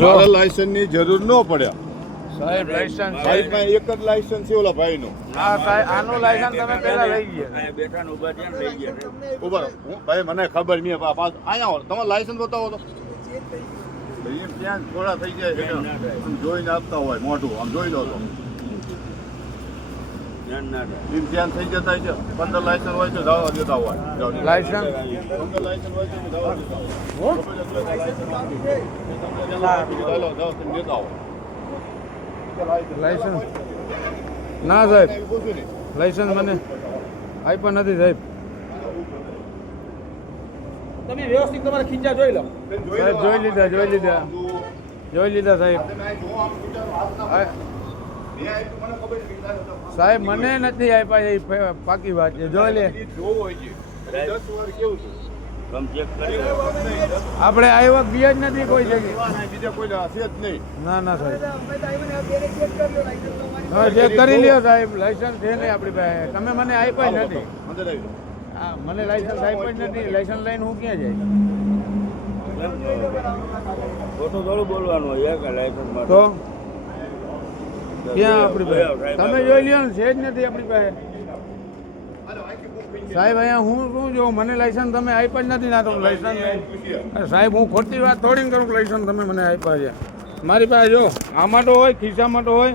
મારા લાયસન્સની જરૂર ન પડે સાહેબ લાયસન્સ સાહેબ પાસે એક જ લાયસન્સ છે ઓલા ભાઈનું. હા સાહેબ આનું લાયસન્સ તમે પહેલા લઈ ગયા બેઠા ને ઉભા થયા ને લઈ ગયા. ઉભા રહો. ભાઈ મને ખબર નહીં અહીંયા આવો તમારો લાયસન્સ બતાવો તો ભાઈ એમ ત્યાં થોડા થઈ જાય છે આમ જોઈને આપતા હોય મોઢું આમ જોઈ લો તો ધ્યાન ના થાય. એમ ધ્યાન થઈ જતા છે 15 લાયસન્સ હોય તો જવા દેતા હોય લાયસન્સ 15 લાયસન્સ હોય તો જવા દેતા હોય દેતા હોય લાયસન્સ ના સાહેબ લાયસન્સ મને આપ્યા નથી સાહેબ તમે વ્યવસ્થિત તમારા ખીચા જોઈ લો. સાહેબ જોઈ લીધા સાહેબ સાહેબ મને નથી આપ્યા એ પાકી વાત છે જોઈ લે કમ ચેક કરી લો. આપણે આવ્યા ગયા જ નથી કોઈ જગ્યાએ બીજા કોઈ હશે જ નહીં. ના ના સાહેબ હવે ચેક કરી લ્યો સાહેબ લાયસન્સ છે નહીં આપણી પાસે તમે મને આપ્યા જ નથી અંદર આવી જાઓ. હા મને લાયસન્સ આપ્યા જ નથી લાયસન્સ લઈને હું ક્યાં જાય ખોટું થોડું બોલવાનું હોય કે લાયસન્સ માટે. તો ક્યાં આપણી પાસે તમે જોઈ લ્યો ને છે જ નથી આપણી પાસે સાહેબ અહીંયા હું શું જોઉં મને લાયસન્સ તમે આપ્યા જ નથી ના તો લાયસન્સ સાહેબ હું ખોટી વાત થોડી કરું લાયસન્સ તમે મને આપ્યા છે મારી પાસે જો આમાં તો હોય ખિસ્સામાં તો હોય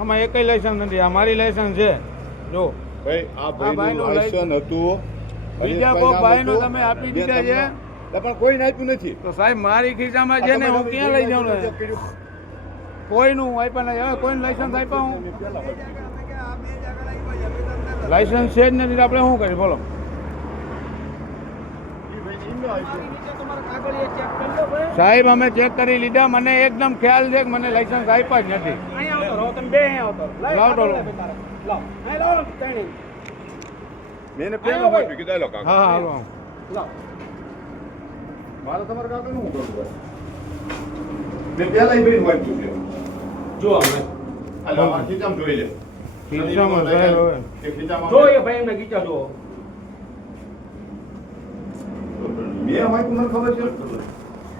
આમાં એકય લાયસન્સ નથી આ મારી લાયસન્સ છે જો ભાઈ આ ભાઈનું ભાઈનું લાયસન્સ હતું બીજા કોઈ ભાઈનું તમે આપી દીધા છે પણ કોઈને આપ્યું નથી. તો સાહેબ મારી ખિસ્સામાં છે ને હું ક્યાં લઈ જાઉં ને કોઈનું આપ્યા નહીં હવે કોઈને લાયસન્સ આપ્યા હું લાયસન્સ છે જ નથી તો આપણે શું કરીએ બોલો નીચે તમારા કાગળિયા ચેક કરી લો ભાઈ. સાહેબ અમે ચેક કરી લીધા મને એકદમ ખ્યાલ છે કે મને લાયસન્સ આપ્યા જ નથી અહીંયા આવતો રહો તમે બે અહીંયા આવતો રહો. લાવ, લાવ તો કાગળ લો. લાવ તારે. લાવ. અહીં લાવો ત્રણેય. મેં એને પહેલો આપ્યું કીધા લો કાકા. હા હાલો લાવ. મારે તમારા કાકા નું કરવું ભાઈ. મેં પહેલા ઈ ભાઈને વાંચ્યું છે. જો અમે હાલો, આ ખીચામાં જોઈ લે. ખિસ્સામાં સાહેબ હવે એ ખીચામાં જો એ ભાઈ એમને ગીચા જુઓ. મેં વાંચ્યું મને ખબર છે.